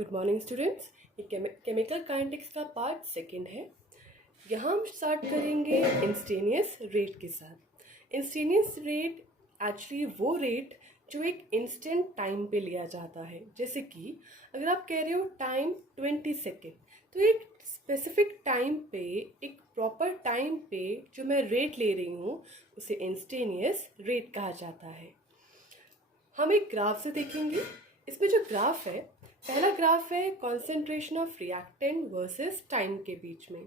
Good morning students. ये chemical kinetics का part second है। यहाँ हम स्टार्ट करेंगे इंस्टेनियस रेट के साथ। इंस्टेनियस रेट एक्चुअली वो रेट जो एक इंस्टेंट टाइम पे लिया जाता है। जैसे कि अगर आप कह रहे हो टाइम 20 सेकेंड, तो एक स्पेसिफिक टाइम पे, एक प्रॉपर टाइम पे जो मैं रेट ले रही हूँ उसे इंस्टेनियस रेट कहा जाता है। हम एक ग्राफ से देखेंगे। इसमें जो ग्राफ है, पहला ग्राफ है concentration of reactant versus time के बीच में।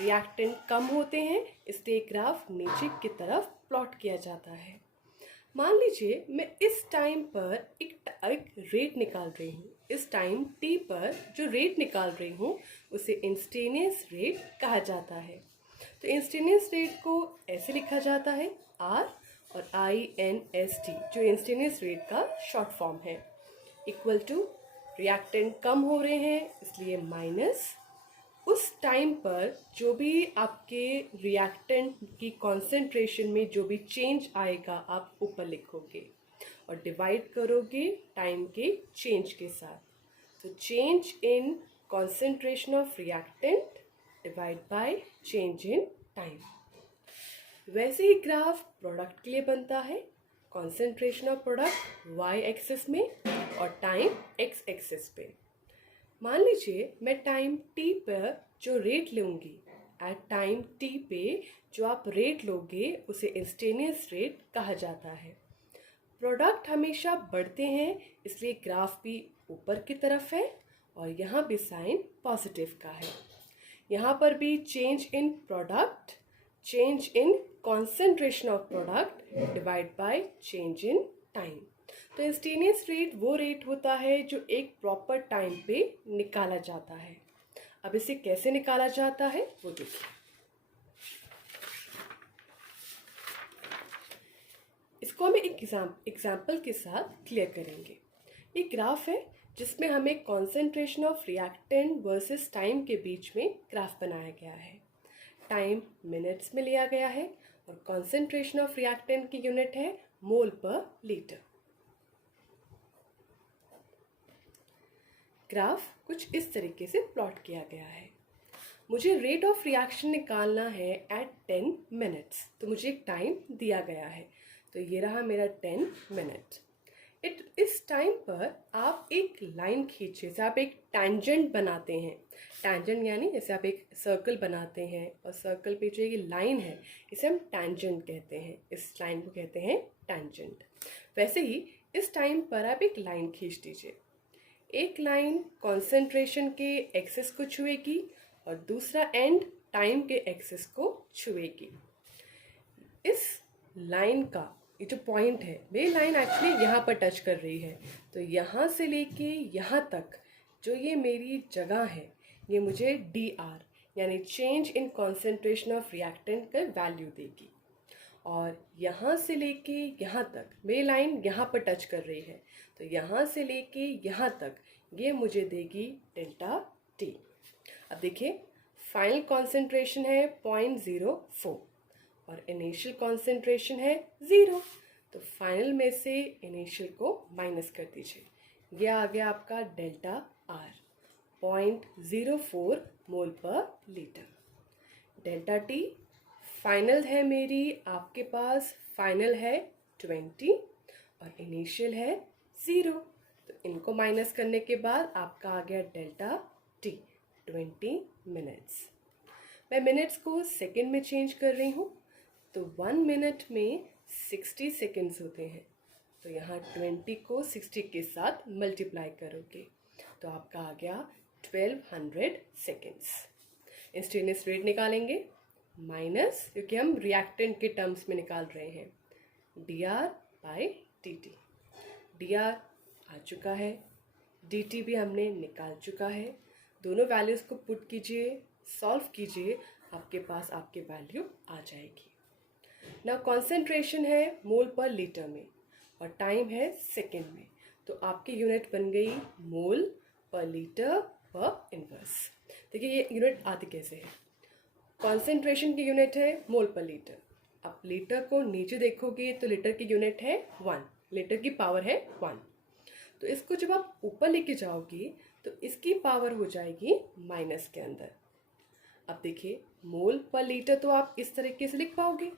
रिएक्टेंट कम होते हैं इसलिए ग्राफ नीचे की तरफ प्लॉट किया जाता है। मान लीजिए मैं इस टाइम पर एक रेट निकाल रही हूँ। इस टाइम t पर जो रेट निकाल रही हूँ उसे इंस्टेनियस रेट कहा जाता है। तो इंस्टेनियस रेट को ऐसे लिखा जाता है R और INST, जो इंस्टेनियस रेट का शॉर्ट फॉर्म है, इक्वल टू रिएक्टेंट कम हो रहे हैं इसलिए माइनस उस टाइम पर जो भी आपके रिएक्टेंट की कॉन्सेंट्रेशन में जो भी चेंज आएगा आप ऊपर लिखोगे और डिवाइड करोगे टाइम के चेंज के साथ। तो change in concentration of reactant divide by change in time. वैसे ही ग्राफ प्रोडक्ट के लिए बनता है। Concentration of product y axis में और टाइम x एक्सिस पे। मान लीजिए मैं टाइम t पर जो रेट लूँगी, एट टाइम t पे जो आप रेट लोगे उसे इंस्टेनियस रेट कहा जाता है। प्रोडक्ट हमेशा बढ़ते हैं इसलिए ग्राफ भी ऊपर की तरफ है और यहाँ भी साइन पॉजिटिव का है। यहाँ पर भी change in product, change in concentration of product divide by change in time. तो इंस्टेनियस रेट वो रेट होता है जो एक प्रॉपर टाइम पे निकाला जाता है। अब इसे कैसे निकाला जाता है वो देखिए। इसको हम एक एग्जाम्पल के साथ क्लियर करेंगे। ये ग्राफ है जिसमें हमें concentration of reactant versus time के बीच में ग्राफ बनाया गया है। टाइम मिनट्स में लिया गया है और कॉन्सेंट्रेशन ऑफ रिएक्टेंट की यूनिट है मोल पर लीटर। ग्राफ कुछ इस तरीके से प्लॉट किया गया है। मुझे रेट ऑफ रिएक्शन निकालना है एट 10 मिनट्स, तो मुझे एक टाइम दिया गया है। तो ये रहा मेरा 10 मिनट। इस टाइम पर आप एक लाइन खींचे, जैसे आप एक टैंजेंट बनाते हैं। टैंजेंट यानी जैसे आप एक सर्कल बनाते हैं और सर्कल पे जो ये लाइन है इसे हम टैंजेंट कहते हैं। इस लाइन को कहते हैं टैंजेंट। वैसे ही इस टाइम पर आप एक लाइन खींच दीजिए। एक लाइन कॉन्सेंट्रेशन के एक्सिस को छुएगी और दूसरा एंड टाइम के एक्सिस को छुएगी। इस लाइन का ये जो पॉइंट है, ये लाइन एक्चुअली यहाँ पर टच कर रही है। तो यहाँ से लेके यहाँ तक जो ये मेरी जगह है ये मुझे DR यानी change in concentration of reactant का वैल्यू देगी। और यहाँ से लेके यहाँ तक मेरी लाइन यहाँ पर टच कर रही है, तो यहाँ से लेके यहाँ तक ये मुझे देगी डेल्टा T। अब देखिए फाइनल कॉन्सेंट्रेशन है 0.04 और इनिशियल कॉन्सेंट्रेशन है 0। तो फाइनल में से इनिशियल को माइनस कर दीजिए, यह आ गया आपका डेल्टा R 0.04 मोल पर लीटर। डेल्टा T फाइनल है मेरी, आपके पास फाइनल है 20 और इनिशियल है 0। तो इनको माइनस करने के बाद आपका आ गया डेल्टा T 20 मिनट्स। मैं मिनट्स को सेकंड में चेंज कर रही हूँ, तो 1 मिनट में 60 सेकेंड्स होते हैं। तो यहाँ 20 को 60 के साथ मल्टीप्लाई करोगे तो आपका आ गया 1200 सेकेंड्स। इंस्टेनियस रेट निकालेंगे माइनस, क्योंकि हम रिएक्टेंट के टर्म्स में निकाल रहे हैं, DR बाय DT। DR आ चुका है, DT भी हमने निकाल चुका है। दोनों वैल्यूज़ को पुट कीजिए, सॉल्व कीजिए, आपके पास आपकी वैल्यू आ जाएगी। ना कॉन्सेंट्रेशन है मोल पर लीटर में और टाइम है सेकेंड में, तो आपकी यूनिट बन गई मोल पर लीटर पर इनवर्स। देखिए ये यूनिट आती कैसे है। कॉन्सेंट्रेशन की यूनिट है मोल पर लीटर। अब लीटर को नीचे देखोगे तो लीटर की यूनिट है 1, लीटर की पावर है 1। तो इसको जब आप ऊपर लेके जाओगे तो इसकी पावर हो जाएगी माइनस के अंदर। अब देखिए मोल पर लीटर तो आप इस तरीके से लिख पाओगे।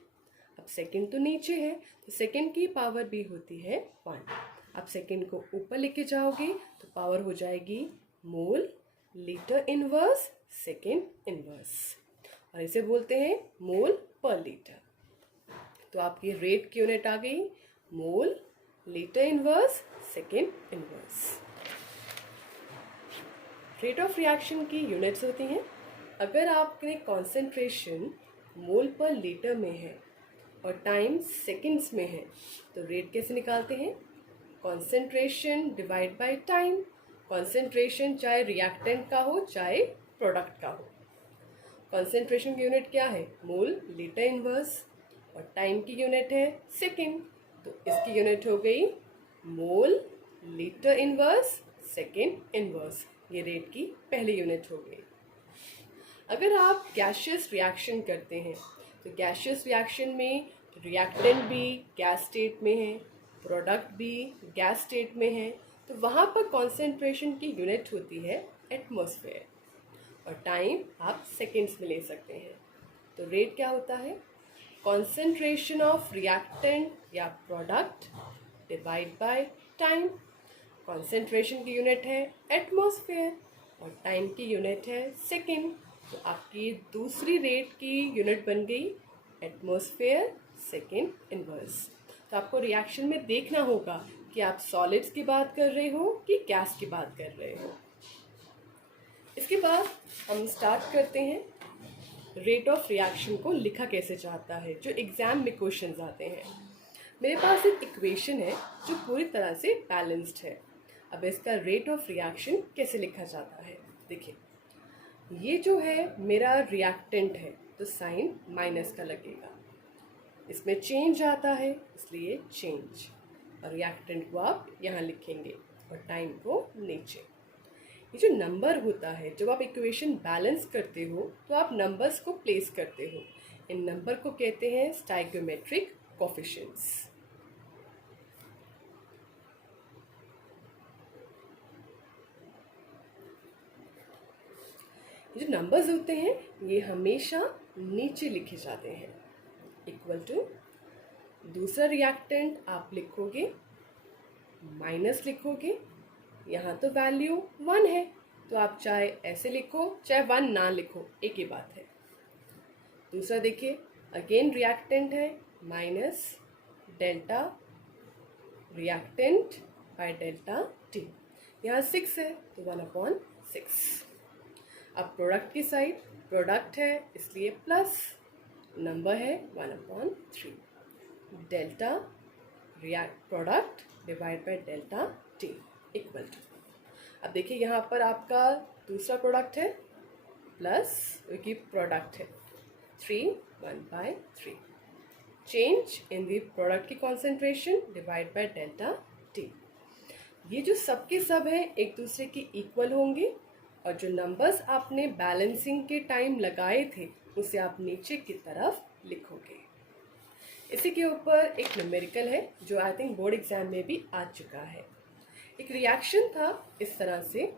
अब सेकंड तो नीचे है तो सेकंड की पावर भी होती है 1। अब सेकंड को ऊपर लेके जाओगे तो पावर हो जाएगी mole litre inverse second inverse, और इसे बोलते हैं मोल पर लीटर। तो आपकी रेट की यूनिट आ गई mole litre inverse second inverse. Rate of reaction की यूनिट्स होती हैं। अगर आपके कॉन्सेंट्रेशन मोल पर लीटर में है और टाइम सेकंड्स में है तो रेट कैसे निकालते हैं? Concentration divide by time. Concentration चाहे रिएक्टेंट का हो चाहे प्रोडक्ट का हो। कॉन्सेंट्रेशन की यूनिट क्या है? मोल लीटर इनवर्स, और टाइम की यूनिट है सेकंड, तो इसकी यूनिट हो गई mole litre inverse second inverse. ये रेट की पहली यूनिट हो गई। अगर आप गैसियस रिएक्शन करते हैं तो गैसियस रिएक्शन में रिएक्टेंट भी गैस स्टेट में है, प्रोडक्ट भी गैस स्टेट में है, तो वहाँ पर कॉन्सेंट्रेशन की यूनिट होती है एटमॉस्फेयर, और टाइम आप सेकेंड्स में ले सकते हैं। तो रेट क्या होता है? कॉन्सेंट्रेशन ऑफ रिएक्टेंट या product divide by time. Concentration की यूनिट है एटमॉस्फेयर और टाइम की यूनिट है सेकेंड, तो आपकी दूसरी रेट की यूनिट बन गई एटमॉस्फेयर सेकेंड इनवर्स। तो आपको रिएक्शन में देखना होगा कि आप सॉलिड्स की बात कर रहे हो कि गैस की बात कर रहे हो। इसके बाद हम स्टार्ट करते हैं रेट ऑफ रिएक्शन को लिखा कैसे जाता है, जो एग्जाम में क्वेश्चंस आते हैं। मेरे पास एक इक्वेशन है जो पूरी तरह से बैलेंस्ड है। अब इसका रेट ऑफ रिएक्शन कैसे लिखा जाता है? देखिए, ये जो है मेरा रिएक्टेंट है तो साइन माइनस का लगेगा, इसमें चेंज आता है इसलिए चेंज, और रिएक्टेंट को आप यहाँ लिखेंगे और टाइम को नीचे। ये जो नंबर होता है, जब आप इक्वेशन बैलेंस करते हो तो आप नंबर्स को प्लेस करते हो। इन नंबर को कहते हैं स्टाइक्योमेट्रिक कोफिशिएंट्स। जो नंबर्स होते हैं ये हमेशा नीचे लिखे जाते हैं। इक्वल टू दूसरा रिएक्टेंट आप लिखोगे, माइनस लिखोगे, यहाँ तो वैल्यू 1 है तो आप चाहे ऐसे लिखो चाहे 1 ना लिखो, एक ही बात है। दूसरा देखिए, अगेन रिएक्टेंट है minus delta reactant bye delta T, यहाँ 6 है तो 1/6। अब प्रोडक्ट की साइड, प्रोडक्ट है इसलिए प्लस, नंबर है 1/3, delta product divide by delta T equal to. अब देखिए यहाँ पर आपका दूसरा प्रोडक्ट है प्लस क्योंकि प्रोडक्ट है 1/3, चेंज इन द प्रोडक्ट की concentration divide by delta T. ये जो सब के सब है एक दूसरे के इक्वल होंगे, और जो नंबर्स आपने बैलेंसिंग के टाइम लगाए थे उसे आप नीचे की तरफ लिखोगे। इसी के ऊपर एक न्यूमेरिकल है जो आई थिंक बोर्ड एग्जाम में भी आ चुका है। एक रिएक्शन था इस तरह से,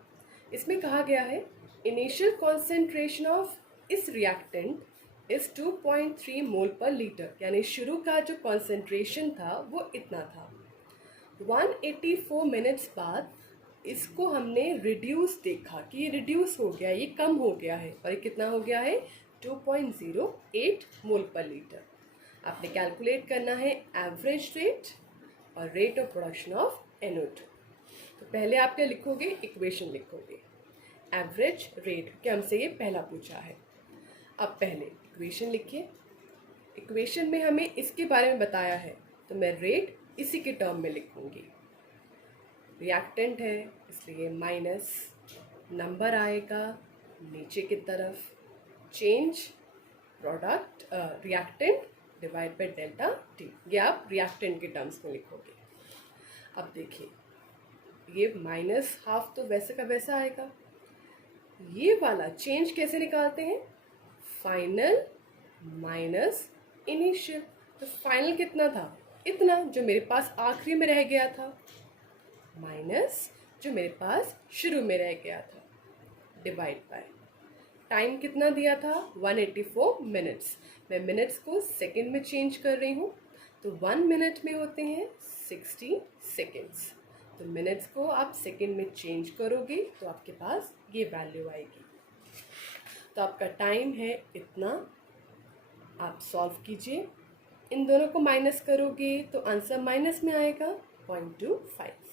इसमें कहा गया है इनिशियल कॉन्सेंट्रेशन ऑफ इस रिएक्टेंट इज 2.3 मोल पर लीटर, यानी शुरू का जो कॉन्सेंट्रेशन था वो इतना था। 184 मिनट्स बाद इसको हमने रिड्यूस देखा कि ये रिड्यूस हो गया, ये कम हो गया है, और ये कितना हो गया है 2.08 मोल पर लीटर। आपने कैलकुलेट करना है एवरेज रेट और rate of production of NO2। तो पहले आप क्या लिखोगे? इक्वेशन लिखोगे एवरेज रेट, क्या हमसे ये पहला पूछा है। अब पहले इक्वेशन लिखिए, इक्वेशन में हमें इसके बारे में बताया है तो मैं रेट इसी के टर्म में लिखूंगी। रिएक्टेंट है इसलिए माइनस, नंबर आएगा नीचे की तरफ, change product reactant divide by delta T, ये आप रिएक्टेंट के टर्म्स में लिखोगे। अब देखिए ये माइनस हाफ तो वैसे का वैसा आएगा, ये वाला चेंज कैसे निकालते हैं? फाइनल माइनस इनिशियल, तो फाइनल कितना था? इतना, जो मेरे पास आखिरी में रह गया था, माइनस जो मेरे पास शुरू में रह गया था, डिवाइड बाय टाइम कितना दिया था 184 मिनट्स। मैं मिनट्स को सेकंड में चेंज कर रही हूँ, तो 1 मिनट में होते हैं 60 सेकंड्स। तो मिनट्स को आप सेकंड में चेंज करोगे तो आपके पास ये वैल्यू आएगी। तो आपका टाइम है इतना। आप सॉल्व कीजिए, इन दोनों को माइनस करोगे तो आंसर माइनस में आएगा 0.25।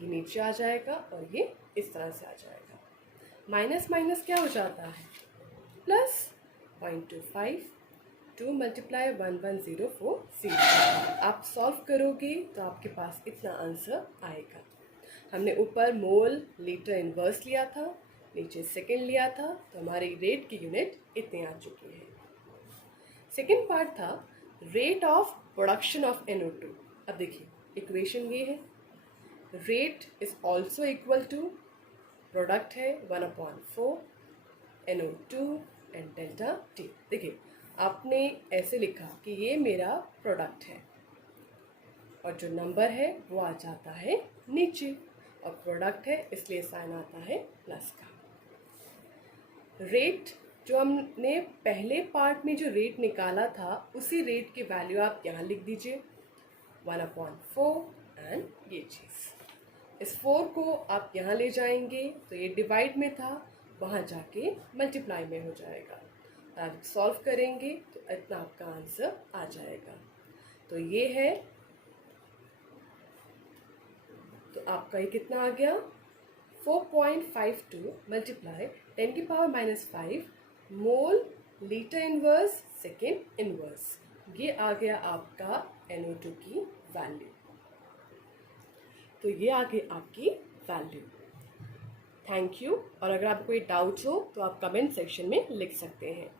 ये नीचे आ जाएगा और ये इस तरह से आ जाएगा। माइनस माइनस क्या हो जाता है, प्लस 0.25, 2 मल्टीप्लाई 11040। आप सॉल्व करोगे तो आपके पास इतना आंसर आएगा। हमने ऊपर मोल लीटर इनवर्स लिया था, नीचे सेकेंड लिया था, तो हमारी रेट की यूनिट इतनी आ चुकी है। सेकेंड पार्ट था rate of production of NO2। अब देखिए इक्वेशन ये है, rate is also equal to product है 1/4 NO2 एंड डेल्टा T। देखिए आपने ऐसे लिखा कि ये मेरा प्रोडक्ट है और जो नंबर है वो आ जाता है नीचे, और प्रोडक्ट है इसलिए साइन आता है प्लस का। रेट जो हमने पहले पार्ट में जो रेट निकाला था उसी रेट की वैल्यू आप यहाँ लिख दीजिए 1/4 एंड ये चीज़। इस 4 को आप यहाँ ले जाएंगे तो ये डिवाइड में था, वहाँ जाके मल्टीप्लाई में हो जाएगा। आप सॉल्व करेंगे तो इतना आपका आंसर आ जाएगा। तो ये है, तो आपका ये कितना आ गया 4.52 multiply 10⁻⁻5 mole litre inverse second inverse. ये आ गया आपका NO2 की वैल्यू। तो ये आ गई आपकी वैल्यू। Thank you. और अगर आपको कोई डाउट्स हो तो आप कमेंट सेक्शन में लिख सकते हैं।